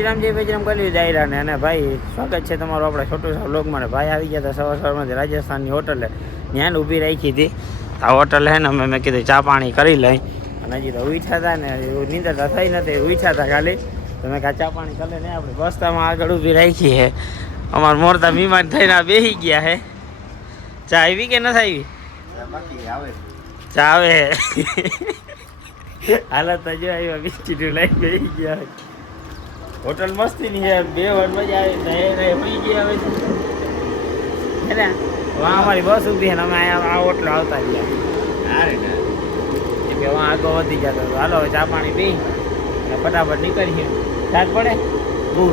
શ્રી રામ જય બજરંગ બલી દાયરાને અને ભાઈ સ્વાગત છે તમારું આપણે છોટું સા વ્લોગમાં. ભાઈ આવી ગયા હતા સવારમાંથી રાજસ્થાનની હોટલે, ત્યાં ઊભી રાખી હતી. આ હોટલ હે ને મેં કીધું ચા પાણી કરી લઈ, અને હજી તો ઉઠ્યા હતા ને એવું નીંદરતા થઈ નથી, ઉઠ્યા હતા ખાલી. તો મેં કાં ચા પાણી કરી લઈને આપણે બસ્તામાં આગળ ઊભી રાખી છે. અમારા મોરતા બીમાર થઈને બેસી ગયા હે. ચા આવી કે નથી આવી? ચા આવે હાલત જો આવ્યા બિસ્કીટું લઈને બેસી ગયા. હોટલ મસ્તી ની છે, 2 વાર મજા આવી હોઈ ગયા હવે હે ને. અમારી બસ ઊભી છે ને અમે આ હોટલ આવતા ગયા કે આગળ વધી જતો. હાલો હવે ચા પાણી પી ફટાફટ નીકળીએ. ચાર પડે બહુ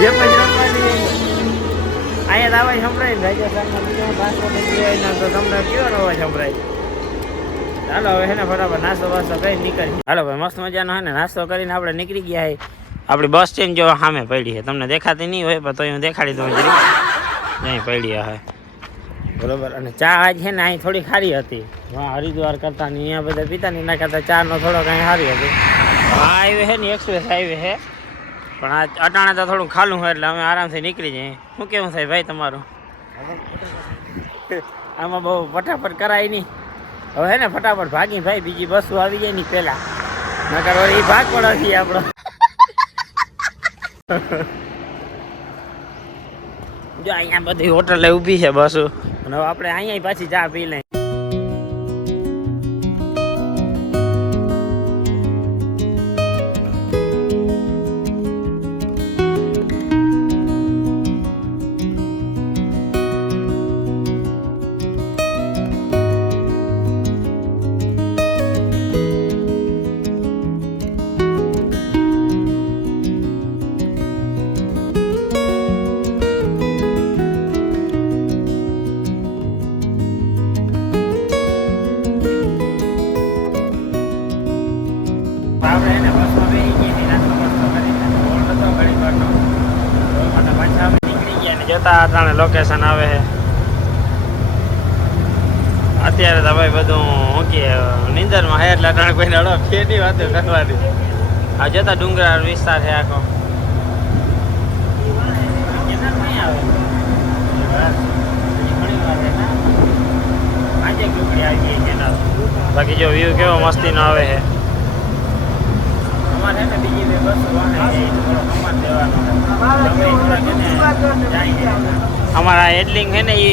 જે પછી રમવાની અહીંયા અવાજ સંભળાય ને રાજસ્થાનમાં બીજો ટ્રાન્સપોર્ટ તો તમને કેવો અવાજ સંભળાય. હાલો હવે છે ને ફટાફટ નાસ્તો વાસ્તો કરી નીકળી. હાલો ભાઈ મસ્ત મજાનો હે ને નાસ્તો કરીને આપણે નીકળી ગયા હે. આપણી બસ સ્ટેન્ડ જો સામે પડી છે, તમને દેખાતી નહીં હોય પણ તો હું દેખાડી દઉં જરી. અહીં પડી હે બરોબર. અને ચા આજ છે ને અહીં થોડી સારી હતી. હા હરિદ્વાર કરતા ને અહીંયા બધા પીતા ને એના કરતા ચાનો થોડો કાંઈ સારી હતી. આ હાઈવે છે ને એક્સપ્રેસ હાઈવે છે, પણ આ અટાણે તો થોડું ખાલું હોય એટલે અમે આરામથી નીકળી જઈએ. શું કેવું થાય ભાઈ તમારું? આમાં બહુ ફટાફટ કરાય નહીં. હવે હે ને ફટાફટ ભાગી ભાઈ, બીજી બસો આવી જાય ની પેલા, નકર એ ભાગ પડે છે આપણો. જો અહીંયા બધી હોટલે ઊભી છે બસો, અને હવે આપણે અહીંયા પાછી ચા પી લઈએ. જતા અટાણે લોકેશન આવે છે અત્યારે તો ભાઈ બધું શું કે નીંદરમાં હે એટલે અટાણે કોઈ નડો ખેતી વાતો કરવાની. આ જતા ડુંગરાળ વિસ્તાર છે આખો. બાકી જો વ્યૂ કેવો મસ્તીનો આવે છે. અમારે ને બીજી બે બસો અમારા એડલિંગ છે ને એ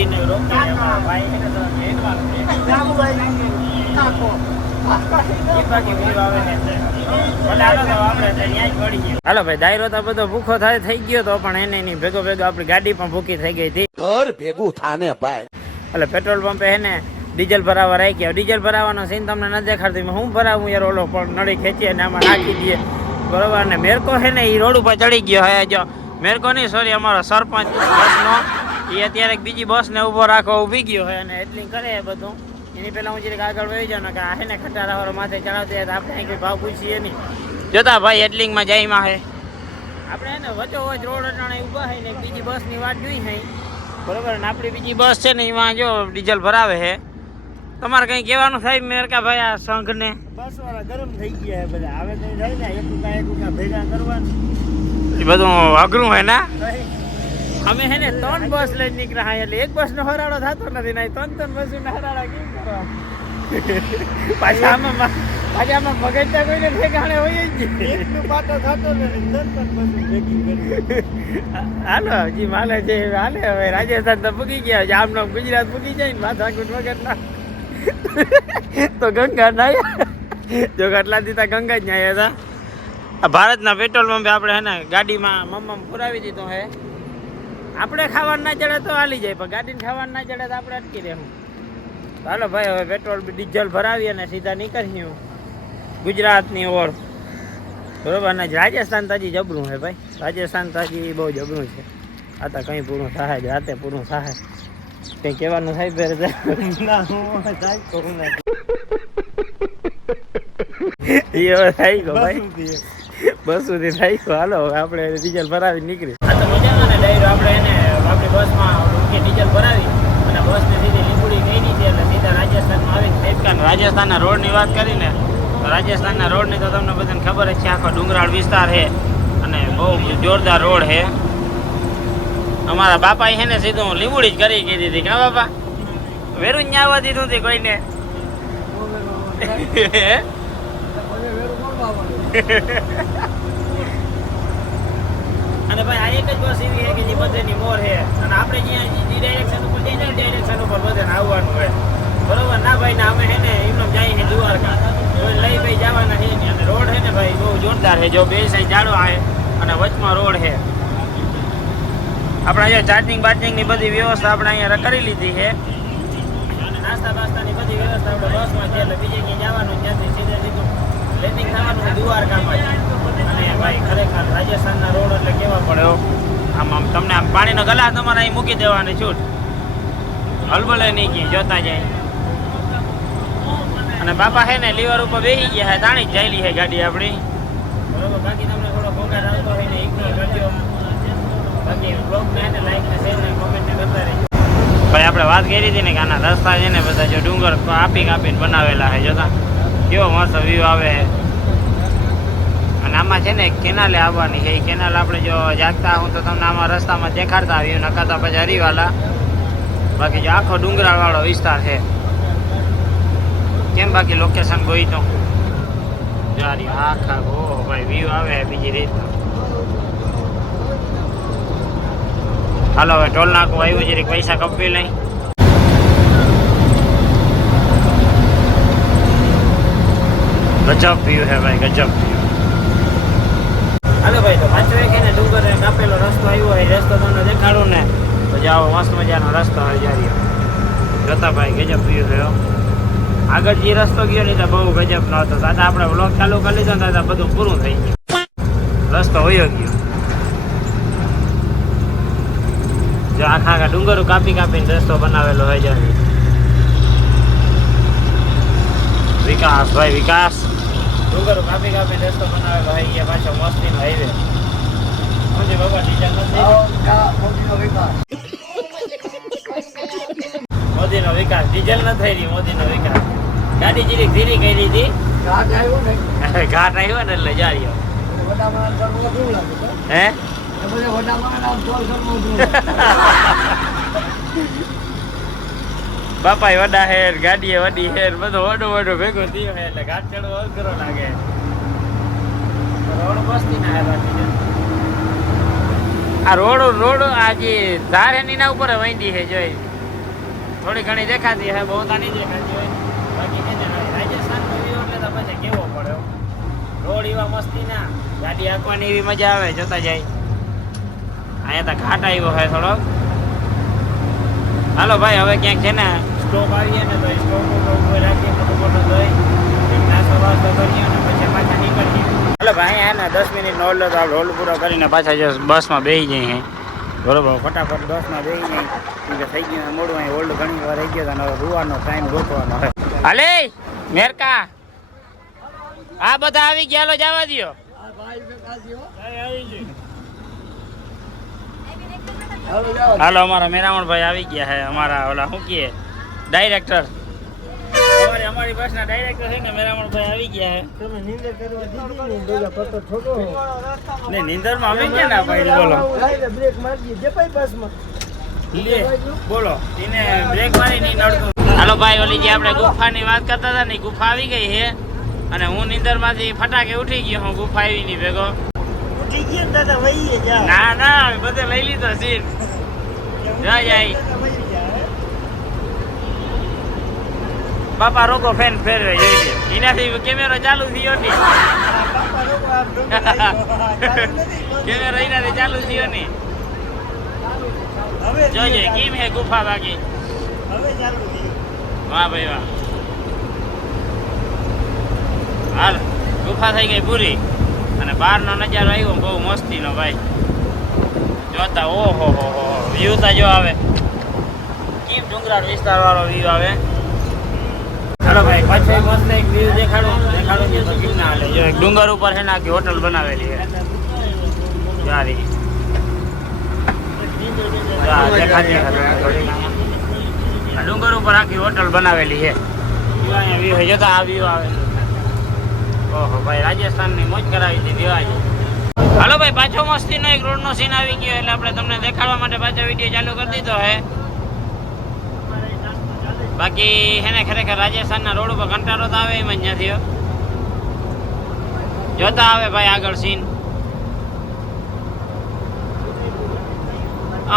હાલો ભાઈ દાયરો તો બધો ભૂખો થાય થઈ ગયો તો, પણ એને નહીં ભેગો ભેગો આપણી ગાડી પણ ભૂખી થઈ ગઈ હતી. ઘર ભેગું થાને ભાઈ. એટલે પેટ્રોલ પંપે હે ને ડીઝલ ભરાવા રાખ્યા. ડીઝલ ભરાવાનો સીન તમને ન દેખાડતી, હું ભરાવું યાર. ઓલો પણ નળી ખેંચીએ અને આમાં નાખી દઈએ બરોબર. ને મેરકો છે ને એ રોડ ઉપર ચડી ગયો હે. જો મેરકો નહીં સોરી અમારો સરપંચ બસનો, એ અત્યારે બીજી બસને ઊભો રાખો ઊભી ગયો હોય અને એટલી કરે બધું. એની પહેલાં હું જરીક આગળ વહી જાઉં ને કે આ હે ને ખટારાવાળો માથે ચડાવતી તો આપણે અહીં કંઈ ભાવ પૂછીએ નહીં. જોતા ભાઈ એટલીંગમાં જઈમાં હે આપણે હે ને વચ્ચોવચ રોડ અટાણે ઊભા હોય ને બીજી બસની વાટ જોઈ હોય બરોબર. ને આપણી બીજી બસ છે ને એમાં જો ડીઝલ ભરાવે છે. તમારે કંઈ કહેવાનું થાય મેરકા ભાઈ આ સંઘને? બસ વાળા ગરમ થઈ ગયા બધા. હવે તો થાય ને એકુકા ભેગા કરવાનું એ બધું અઘરું હોય ને. અમે હે ને 3 બસ લઈને નીકળ્યા એટલે એક બસ નો હરાડો થતો નથી ને 3 બસ ને હરાડા કેમ કરવા? પાછા આમાં મગજતા કોઈને ઠેકાણે હોય જ એકનું પાટો થતો નથી. 3 બસ ભેગી કરી હાલો હજી માલે છે હાલે. હવે રાજસ્થાન તો પૂગી ગયા, જામનગર ગુજરાત પૂગી જાય ને માથાકૂટ વગર ના તો ગંગા નાયા. જો આટલા દીધા ગંગા જ નાયા હતા. આ ભારતના પેટ્રોલ પંપે આપણે હે ને ગાડીમાં મમ્મ પુરાવી દીધું હે. આપણે ખાવાનું ના ચડે તો હાલી જાય, પણ ગાડીને ખાવાનું ના ચડે તો આપણે અટકી રહેવું. હાલો ભાઈ હવે પેટ્રોલ ડીઝલ ભરાવી અને સીધા નીકળ્યું ગુજરાતની ઓર બરોબર. ને રાજસ્થાન તો હજી જબરું છે ભાઈ. રાજસ્થાન તો હજી બહુ જબરું છે. આ તો કંઈ પૂરું થાય જ, રાતે પૂરું થાય. કંઈ કહેવાનું થાય ફેર એ હવે થઈ ગયો ભાઈ, બસ સુધી થઈ ગયો. હાલો હવે આપણે ડીઝલ ભરાવી નીકળી. આ તો મજામાં ને ડાયરો આપણે એને આપણી બસમાં ડીઝલ ભરાવી અને બસને સીધી લીંબુડી ગઈ હતી એટલે સીધા રાજસ્થાનમાં આવીને રાજસ્થાનના રોડની વાત કરીને રાજસ્થાનના રોડની તો તમને બધાને ખબર જ છે, આખો ડુંગરાળ વિસ્તાર છે અને બહુ જોરદાર રોડ છે. અમારા બાપાએ છે ને સીધું લીંબુડી જ કરી કીધી હતી. કા બાપા વેરું જ આવવા દીધું હતી કોઈને? અને ભાઈ આ એક જ બસ એવી છે કે જે બધેની મોર છે અને આપણે જ્યાં ડાયરેક્શન ઉપર જઈને ડાયરેક્શન ઉપર બધાને આવવાનું હોય. બરોબર ના ભાઈ ને અમે છે ને એમને જાય છે દ્વારકા લઈ ભાઈ જવાના છે ને. અને રોડ છે ને ભાઈ બહુ જોરદાર છે. જો બે સાઈડ જાડો આવે અને વચમાં રોડ છે. આપણે અહીંયા ચાર્જિંગ બાર્જિંગની બધી વ્યવસ્થા આપણે અહીંયા કરી લીધી છે અને નાસ્તા બાસ્તાની બધી વ્યવસ્થા આપણે બસમાં છે. એટલે બીજે ક્યાંય જવાનું ત્યાંથી સીધે સીધું લેન્ડિંગ થવાનું છે દ્વારકામાં. અને ભાઈ ખરેખર રાજસ્થાનના રોડ એટલે કેવા પડ્યો આમ આમ તમને આમ પાણીનો ગ્લાસ તમારે અહીં મૂકી દેવાની છૂટ, હલબલે નહીં કે જોતા જાય. અને બાપા છે ને લીવર ઉપર બેસી ગયા છે, તાણી જ જાયેલી છે ગાડી આપણી. બરોબર, બાકી તમને થોડો ભોગાટ આવતો હોય ને ઇગ્નોર કરજો. બાકી બ્લોગને ને લાઈક ને શેર ને કોમેન્ટ ને કરતા રહેજો. ભાઈ આપણે વાત કરી હતી ને કે આના રસ્તા છે ને બધા જો ડુંગર કાપીને બનાવેલા છે. જોતા કેવો મસ્ત વ્યૂ આવે. અને આમાં છે ને કેનાલે આવવાની છે. એ કેનાલ આપણે જો જાગતા હું તો તમને આમાં રસ્તામાં દેખાડતા આવ્યું, નકાતા પછી હરીવાલા. બાકી જો આખો ડુંગરાળ વાળો વિસ્તાર છે. કેમ બાકી લોકેશન ગઈ તો જારી આખા ઓહો ભાઈ વ્યૂ આવે બીજી રીતના. હાલો હવે ટોલ નાકું આવ્યું જરીક પૈસા કપવી લઈ. ગજબ વ્યૂ છે ભાઈ, ગજબ વ્યૂ. હાલો ભાઈ તો પાછો એક એને ડુંગર કાપેલો રસ્તો આવ્યો હોય, રસ્તો તમને દેખાડું ને તો જાઓ મસ્ત મજાનો રસ્તો હોય જારી. જોતા ભાઈ ગજબ વ્યૂ થયો. આગળ જે રસ્તો ગયો ને તો બહુ ગજબ નો હતો. દાદા આપણે વ્લોગ ચાલુ કરી લીધો ને દાદા બધું પૂરું થઈ ગયું, રસ્તો વયો ગયો. જો આખા આખા ડુંગરો કાપીને રસ્તો બનાવેલો હોય જાય. વિકાસ ભાઈ વિકાસ, ડુંગરો કાપીને રસ્તો બનાવેલો હોય ગયા. પાછો મસ્તીનો હાઈવે. સમજે બાબા ડીઝલ નથી, મોદીનો વિકાસ. ડીઝલ ન થઈ રહી, મોદીનો વિકાસ. ગાડી જીરીક ધીરી કરી હતી, ઘાટ આવ્યો ને એટલે જારીઓ. હે બાપા વડા હેર, ગાડીએ વડી હેર, બધો વડો ભેગો થયો હે એટલે ઘાટ ચડવો અઘરો લાગે. રોડ મસ્તી ના હે બાકી. આ રોડ આ જે ધાર હે એના ઉપર વંડી છે. જોઈ થોડી ઘણી દેખાતી હે, બહુ તો નહીં દેખાતી હોય. બાકી કે રાજસ્થાન એટલે તો પછી કેવો પડ્યો રોડ એવા મસ્તી ના, ગાડી હાંકવાની એવી મજા આવે જોતા જાય. અહીંયા તો ઘાટ આવ્યો હોય થોડોક. હાલો ભાઈ હવે ક્યાંક છે ને સ્ટોપ આવીએ ને તો સ્ટોપ ઉપર રાખીએ, ફોટો જોઈ નાસ્તો વાસ્તો કરીએ અને પછી પાછા નીકળીએ. હાલો ભાઈ અહીંયા ને 10 મિનિટનો હોલ્ડ તો આપણે હોલ્ડ પૂરો કરીને પાછા જો બસમાં બેસી જઈએ. બરોબર, ફટાફટ બસમાં બેસી જાય કે થઈ ગયું મોડું. અહીં હોલ્ડ ઘણી વાર રહી ગયો અને હવે રૂવાનો ટાઈમ ગોતવાનો હોય. હાલે મેરકા આ બધા આવી ગયા, લો જવા દો. હાલો અમારા મેરામણભાઈ આવી ગયા છે. અમારા ઓલા શું કહે ડાયરેક્ટર, અમારી બસના ડાયરેક્ટર છે ને મેરામણભાઈ આવી ગયા છે. તમે નીંદર કરવા દીધી ને નીંદરમાં આવી ગયા ને ભાઈ. બોલો બ્રેક મારી દે ભાઈ બસમાં લે બોલો એને બ્રેક મારી નહીં નડતું. હાલો ભાઈ ઓલી જે આપણે ગુફાની વાત કરતા હતા ને ગુફા આવી ગઈ છે અને હું નીંદરમાંથી ફટાકે ઉઠી ગયો. હું ગુફા આવી ની ભેગો ઉઠી ગયો દાદા. વહી જા ના ના બધે લઈ લીધો સીટ. જાય બાપા રોકો ફેન ફેરવે જોઈ લે. એનાથી કેમેરો ચાલુ થયો નહીં. કેમેરો એનાથી ચાલુ થયો નહીં. જોજે કેમ હે ગુફા બાકી. વાહ ભાઈ વાહ. હાલ ગુફા થઈ ગઈ પૂરી અને બહારનો નજારો આવ્યો બહુ મસ્તીનો ભાઈ. જોતા ઓહો હો વ્યૂ તા જો આવે કેમ ડુંગરાળ વિસ્તાર વાળો વ્યૂ આવે. ચાલો ભાઈ પાછો મસ્ત એક વ્યૂ દેખાડો કે તો કેમ ના હાલે. જો એક ડુંગર ઉપર છે ને આખી હોટલ બનાવેલી છે સારી. ડુંગર ઉપર આખી હોટલ બનાવેલી છે. જોતા આ વ્યૂ આવે ઓહો ભાઈ રાજસ્થાનની મોજ કરાવી દીધી આજે. હાલો ભાઈ પાછો મસ્તીનો એક રોડનો સીન આવી ગયો એટલે આપણે તમને દેખાડવા માટે પાછો વિડીયો ચાલુ કરી દીધો હે. બાકી હેને ખરેખર રાજસ્થાનના રોડ ઉપર કંટાળો તો આવે એમ જ નથી. જોતા આવે ભાઈ આગળ સીન.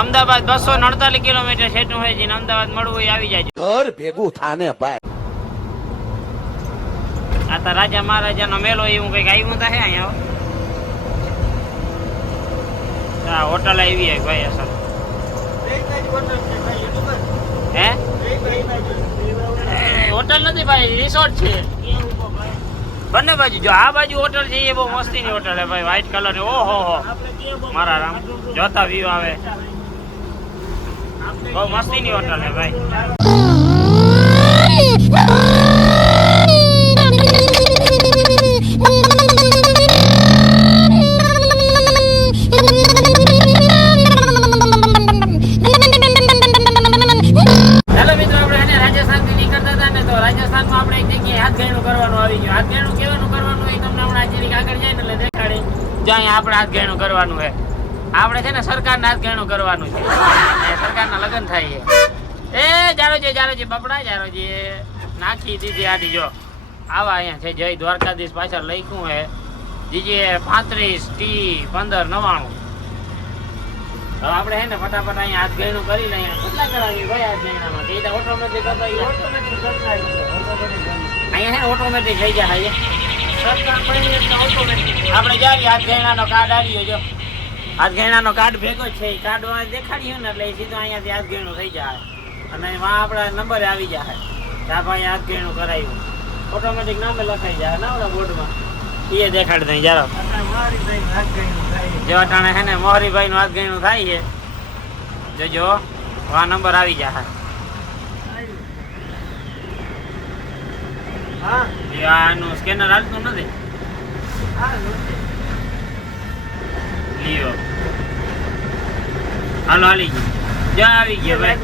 અમદાવાદ 249 કિલોમીટર છેટું હોય છે. અમદાવાદ મળવું હોય આવી જાય. ઘર ભેગું થાને ભાઈ. આ તો રાજા મહારાજાનો મેલો એવું કઈક આવ્યું તો હે અહીંયા. હા હોટલ આવી હે ભાઈ અસલ. હે હોટલ નથી ભાઈ રિસોર્ટ છે બંને બાજુ. જો આ બાજુ હોટલ છે એ બહુ મસ્તીની હોટલ હે ભાઈ વ્હાઈટ કલર ની. ઓહો હો મારા રામ જોતા વ્યૂ આવે. બહુ મસ્તીની હોટલ હે ભાઈ. આપણે હાથ ગેણું કરવાનું છે. આપણે છે ને સરકારના હાથ ગેણું કરવાનું છે. સરકારના લગ્ન થાય છે. એ જારોજી બપડા જારોજી નાખી દીધી આડી. જો આવા અહીંયા છે જય દ્વારકાધીશ પાછળ લખ્યું છે જીજે 35 T 1599. હવે આપણે છે ને ફટાફટ અહીંયા હાથ ગેણું કરી લઈએ. કેટલા કરાવી ભાઈ હાથ ગેણામાં? એ તો ઓટોમેટિક હતો. અહીંયા છે ઓટોમેટિક થઈ જાય. આપણે જારી હાથ ગેણાનો કાર્ડ આવ્યો. જો હાથ ગેણાનો કાર્ડ ભેગો છે. એ કાર્ડ દેખાડ્યું ને એટલે સીધો અહીંયાથી હાથ ગેણું થઈ જાય અને એમાં આપણા નંબર આવી જાય. આ ભાઈ હાથ ગેણું કરાવ્યું ઓટોમેટિક નામે લખાઈ જાય ને આપણા બોર્ડમાં. એ દેખાડી દઈ જારો. જેવા ટાણે છે ને મોહરીભાઈ નું હાથ ગેણું થાય છે. જોજો આ નંબર આવી જાય. આનું સ્કેનર હાલતું નથી. લ્યો હાલો હાલી ગયું. જ્યાં આવી ગયો ભાઈ.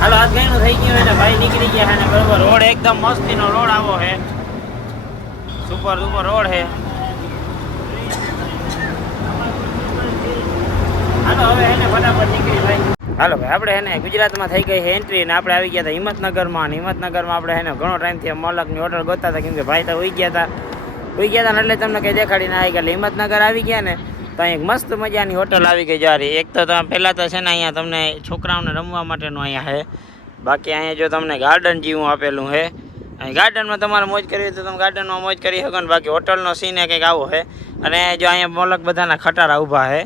હાલો હાથ ગેણું થઈ ગયું એટલે ભાઈ નીકળી ગયા છે બરોબર. રોડ એકદમ મસ્તીનો રોડ આવો છે. સુપર સુપર રોડ છે. હાલો હવે એને ફટાફટ નીકળી ભાઈ. હાલો ભાઈ આપણે એને ગુજરાતમાં થઈ ગઈ છે એન્ટ્રી ને આપણે આવી ગયા હતા હિંમતનગરમાં. હિંમતનગરમાં આપણે એને ઘણો ટાઈમથી મોલકની હોટલ ગોતા હતા કેમ કે ભાઈ તો ઉઈ ગયા હતા ને એટલે તમને કંઈ દેખાડીને આવી ગયા. હિંમતનગર આવી ગયા ને તો અહીં મસ્ત મજાની હોટલ આવી ગઈ જારી. એક તો પહેલાં તો છે ને અહીંયા તમને છોકરાઓને રમવા માટેનું અહીંયા છે. બાકી અહીંયા જો તમને ગાર્ડન જેવું આપેલું છે. અહીં ગાર્ડનમાં તમારે મોજ કરવી હોય તો તમે ગાર્ડનમાં મોજ કરી શકો ને. બાકી હોટલનો સીન કંઈક આવો છે. અને જો અહીંયા મોલક બધાના ખટારા ઊભા છે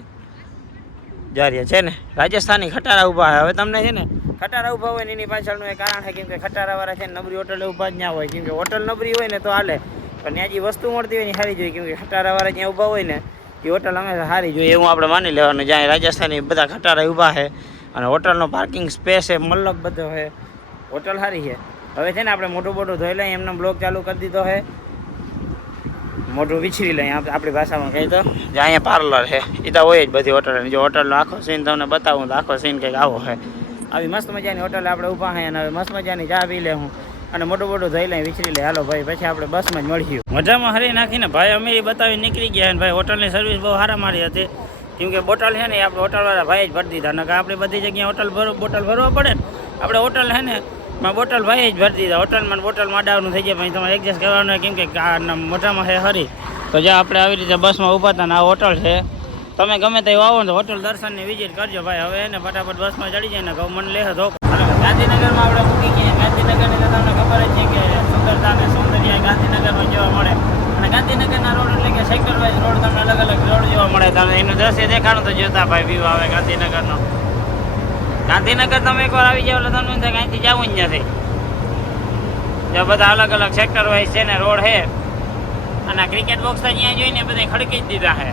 જારી છે ને રાજસ્થાની ખટારા ઊભા છે. હવે તમને છે ને ખટારા ઊભા હોય ને એની પાછળનું એ કારણ છે કેમ કે ખટારાવાળા છે ને નબળી હોટલે ઊભા જ ના હોય. કેમ કે હોટલ નબળી હોય ને તો હાલે પણ ત્યાં જે વસ્તુ મળતી હોય ને સારી જોઈએ. કેમ કે ખટારાવાળા જ્યાં ઊભા હોય ને એ હોટલ હંમેશા સારી જોઈએ એવું આપણે માની લેવાનું. જ્યાં રાજસ્થાની બધા ખટારા ઊભા છે અને હોટલનો પાર્કિંગ સ્પેસ છે મતલબ બધો છે. હોટલ સારી છે. હવે છે ને આપણે મોટું ધોઈ લઈએ. એમનો બ્લોગ ચાલુ કરી દીધો છે. મોઢું વિછરી લઈએ આપણી ભાષામાં કહી તો. જે અહીંયા પાર્લર છે એ તો હોય જ બધી હોટલની. જો હોટલનો આખો સીન તમને બતાવું તો આખો સીન કંઈક આવો છે. આવી મસ્ત મજાની હોટલે આપણે ઊભા છે અને હવે મસ્ત મજાની ચા પી લે હું અને મોટું ધોઈ લઈએ વિછરી લે. હાલો ભાઈ પછી આપણે બસમાં જ મળીએ. મજામાં હરી નાખીને ભાઈ અમે એ બતાવી નીકળી ગયા. અને ભાઈ હોટલની સર્વિસ બહુ સારા મારી હતી. કેમ કે બોટલ છે ને આપણે હોટલવાળા ભાઈ જ ભરી દીધા. નકર આપણે બધી જગ્યાએ બોટલ ભરવા પડે ને. આપણે હોટલ છે ને માં બોટલ ભાઈ જ ભરી દીધા. હોટલમાં બોટલમાં ડાઉન થઈ જાય. પછી તમારે એડજસ્ટ કરવાનું હોય કેમ કે મોટામાં છે હરી. તો જ્યાં આપણે આવી રીતે બસમાં ઊભા હતા ને આ હોટલ છે. તમે ગમે તે આવો ને હોટલ દર્શનની વિઝિટ કરજો ભાઈ. હવે એને ફટાફટ બસમાં ચડી જાય ને કહું મને લે ધોકો. ગાંધીનગરમાં આપણે મૂકી ગયા. ગાંધીનગરની તો તમને ખબર જ છે કે સુંદરતા અને સૌંદર્ય ગાંધીનગરમાં જોવા મળે. અને ગાંધીનગરના રોડ એટલે કે સેક્ટર વાઇઝ રોડ તમને અલગ અલગ રોડ જોવા મળે. તમને એનું દ્રશ્ય દેખાડું તો જોતા ભાઈ વ્યૂ આવે ગાંધીનગરનો. ગાંધીનગર તમે એકવાર આવી જાવ એટલે તમને થાય અહીંથી જવું જ નથી. જો બધા અલગ અલગ સેક્ટર વાઇઝ છે ને રોડ છે. અને ક્રિકેટ બોક્સ તો અહીંયા જોઈને બધે ખડકી જ દીધા છે.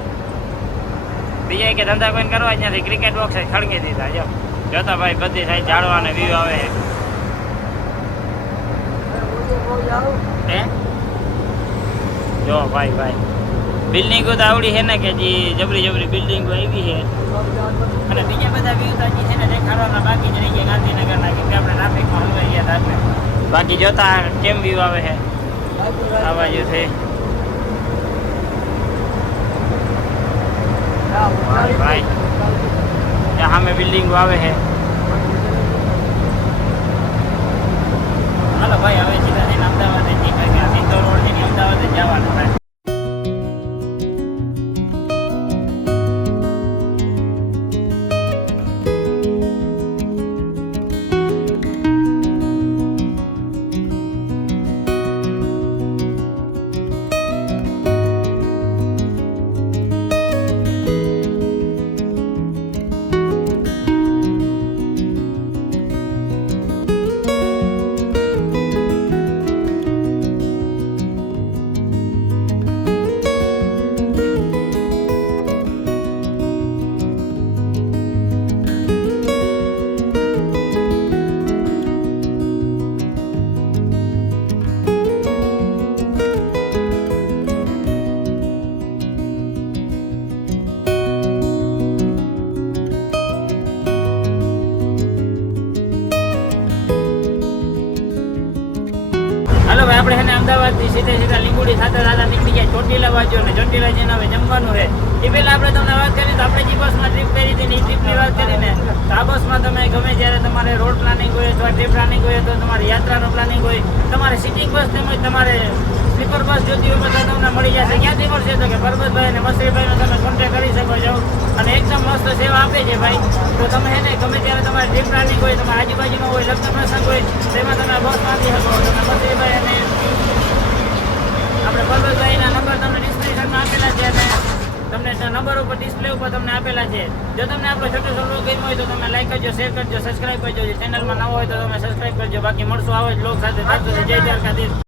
બીજા કે ધંધા કોઈ કરવા જ નથી. ક્રિકેટ બોક્સ ખડકી દીધા. જો જોતા ભાઈ બધી સાઈડ ઝાડવા અને વ્યૂ આવે હે. જો ભાઈ બિલ્ડિંગો તો આવડી છે ને કે જે જબરી બિલ્ડિંગો આવી છે. અને બીજા બધા વ્યૂ તો હજી છે ને દેખાડવાના બાકી જ રહી ગયા ગાંધીનગરના. કેમ કે આપણે ટ્રાફિકમાં હલવાઈ ગયા હતા એટલે બાકી જોતા કેમ વ્યૂ આવે છે આ બાજુ છે ભાઈ ત્યાં સામે બિલ્ડિંગો આવે છે હાલો ભાઈ હવે સીધા થઈને અમદાવાદ સિંધો રોડ થી અમદાવાદ જવાનું થાય હાલો ભાઈ આપણે છે ને અમદાવાદથી સીધા લીંબુડી સાથે દાદા નીકળી ગયા ચોટીલા બાજુ ને ચોટીલા જઈને હવે જમવાનું છે એ પહેલા આપણે તમને વાત કરી તો આપણે જે બસમાં ટ્રીપ કરી હતી ને એ ટ્રીપની વાત કરીને તો આ બસમાં તમે ગમે જ્યારે તમારે રોડ પ્લાનિંગ હોય અથવા ટ્રીપ પ્લાનિંગ હોય તો તમારી યાત્રાનું પ્લાનિંગ હોય તમારે સિટિંગ બસ તેમજ તમારે સ્લીપર બસ જોતી હોય બધા તમને મળી જશે ક્યાંથી મળશે તો કે પરબતભાઈ અને મસરીભાઈનો તમે કોન્ટેક્ટ કરી શકો છો અને એકદમ મસ્ત સેવા આપે છે ભાઈ તો તમે છે ને ગમે ત્યારે તમારે ટ્રીપ પ્લાનિંગ હોય તમારે આજુબાજુમાં હોય લગ્ન પ્રસંગ હોય તેમાં તમે બસમાં આવી શકો તમે મસરીભાઈ અને આપણે પરબતભાઈના નંબર તમને ડિસ્ક્રિપ્શનમાં આપેલા છે અને તમને નંબર ઉપર ડિસ્પ્લે ઉપર તમને આપેલા છે જો તમને આપણો છોટો છોટો ગમ્યો હોય તો તમે લાઈક કરજો શેર કરજો સબસ્ક્રાઈબ કરજો ચેનલમાં નવો હોય તો તમે સબસ્ક્રાઈબ કરજો બાકી મળશું આવો જ લોક સાથે જય દ્વારકાધીશ.